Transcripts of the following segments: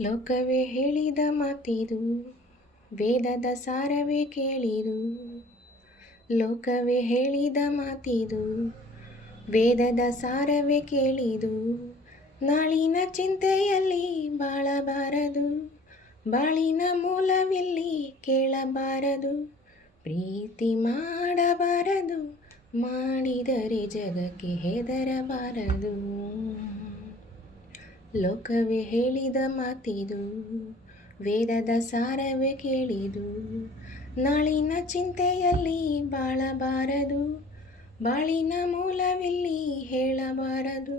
ಲೋಕವೇ ಹೇಳಿದ ಮಾತಿದು, ವೇದದ ಸಾರವೇ ಕೇಳಿದು. ಲೋಕವೇ ಹೇಳಿದ ಮಾತಿದು, ವೇದದ ಸಾರವೇ ಕೇಳಿದು. ನಾಳಿನ ಚಿಂತೆಯಲ್ಲಿ ಬಾಳಬಾರದು, ಬಾಳಿನ ಮೂಲವಿಲ್ಲಿ ಕೇಳಬಾರದು. ಪ್ರೀತಿ ಮಾಡಬಾರದು, ಮಾಡಿದರೆ ಜಗಕ್ಕೆ ಹೆದರಬಾರದು. ಲೋಕವೇ ಹೇಳಿದ ಮಾತಿದು, ವೇದದ ಸಾರವೇ ಕೇಳಿದು. ನಾಳಿನ ಚಿಂತೆಯಲ್ಲಿ ಬಾಳಬಾರದು, ಬಾಳಿನ ಮೂಲವಿಲ್ಲಿ ಹೇಳಬಾರದು.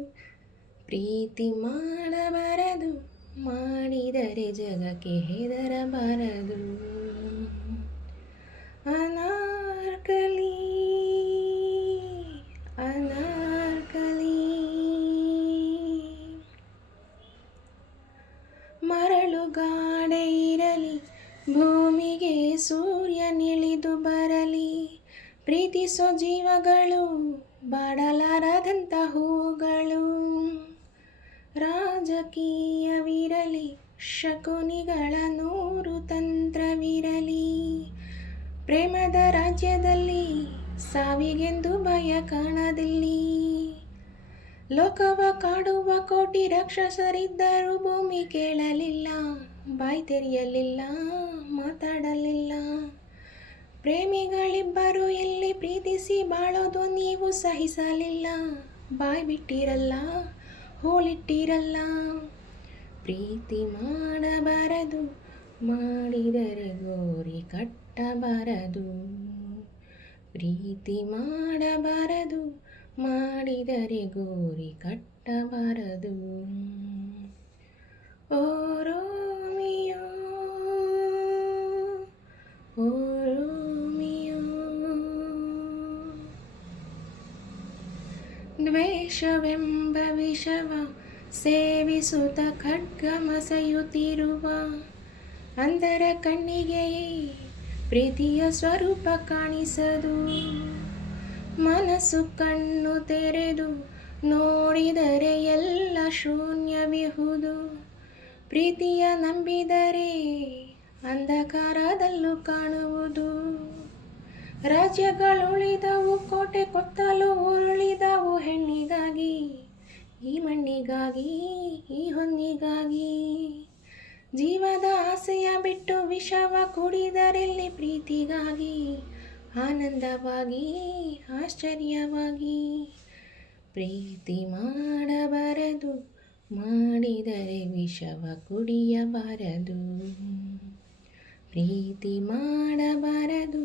ಪ್ರೀತಿ ಮಾಡಬಾರದು, ಮಾಡಿದರೆ ಜಗಕ್ಕೆ ಹೆದರಬಾರದು. ಅನಾರ್ಕಲಿ ಅನಾರ್ಕಲಿ ಮರಳುಗಾಡೆ ಇರಲಿ, ಭೂಮಿಗೆ ಸೂರ್ಯನಿಳಿದು ಬರಲಿ. ಪ್ರೀತಿಸೋ ಜೀವಗಳು ಬಾಡಲಾರದಂಥ ಹೂಗಳು. ರಾಜಕೀಯವಿರಲಿ, ಶಕುನಿಗಳ ನೂರು ತಂತ್ರವಿರಲಿ. ಪ್ರೇಮದ ರಾಜ್ಯದಲ್ಲಿ ಸಾವಿಗೆಂದು ಭಯ ಕಾಣದಿಲ್ಲಿ. ಲೋಕವ ಕಾಡುವ ಕೋಟಿ ರಾಕ್ಷಸರಿದ್ದರೂ ಭೂಮಿ ಕೇಳಲಿಲ್ಲ, ಬಾಯಿ ತೆರೆಯಲಿಲ್ಲ, ಮಾತಾಡಲಿಲ್ಲ. ಪ್ರೇಮಿಗಳಿಬ್ಬರು ಇಲ್ಲಿ ಪ್ರೀತಿಸಿ ಬಾಳೋದು ನೀವು ಸಹಿಸಲಿಲ್ಲ. ಬಾಯಿ ಬಿಟ್ಟಿರಲ್ಲ, ಹೋಳಿಟ್ಟಿರಲ್ಲ. ಪ್ರೀತಿ ಮಾಡಬಾರದು, ಮಾಡಿದರೆ ಗೋರಿ ಕಟ್ಟಬಾರದು. ಪ್ರೀತಿ ಮಾಡಬಾರದು, ಮಾಡಿದರೆ ಗೋರಿ ಕಟ್ಟಬಾರದು. ಓ ರೋಮಿಯೋ, ಓ ರೋಮಿಯೋ. ದ್ವೇಷವೆಂಬ ವಿಷವ ಸೇವಿಸುತ್ತ ಖಡ್ಗಮಸೆಯುತ್ತಿರುವ ಅಂಧರ ಕಣ್ಣಿಗೆ ಪ್ರೀತಿಯ ಸ್ವರೂಪ ಕಾಣಿಸದು. ಮನಸ್ಸು ಕಣ್ಣು ತೆರೆದು ನೋಡಿದರೆ ಎಲ್ಲ ಶೂನ್ಯವಿಹುದು. ಪ್ರೀತಿಯ ನಂಬಿದರೆ ಅಂಧಕಾರದಲ್ಲೂ ಕಾಣುವುದು. ರಾಜ್ಯಗಳುಳಿದವು, ಕೋಟೆ ಕೊತ್ತಲು ಉರುಳಿದವು ಹೆಣ್ಣಿಗಾಗಿ, ಈ ಮಣ್ಣಿಗಾಗಿ, ಈ ಹೊನ್ನಿಗಾಗಿ. ಜೀವದ ಆಸೆಯ ಬಿಟ್ಟು ವಿಷವ ಕುಡಿದರೆಲ್ಲಿ ಪ್ರೀತಿಗಾಗಿ, ಆನಂದವಾಗಿ, ಆಶ್ಚರ್ಯವಾಗಿ. ಪ್ರೀತಿ ಮಾಡಬಾರದು, ಮಾಡಿದರೆ ವಿಷವ ಕುಡಿಯಬಾರದು. ಪ್ರೀತಿ ಮಾಡಬಾರದು,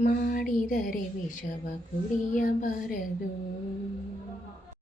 ಮಾಡಿದರೆ ವಿಷವ ಕುಡಿಯಬಾರದು.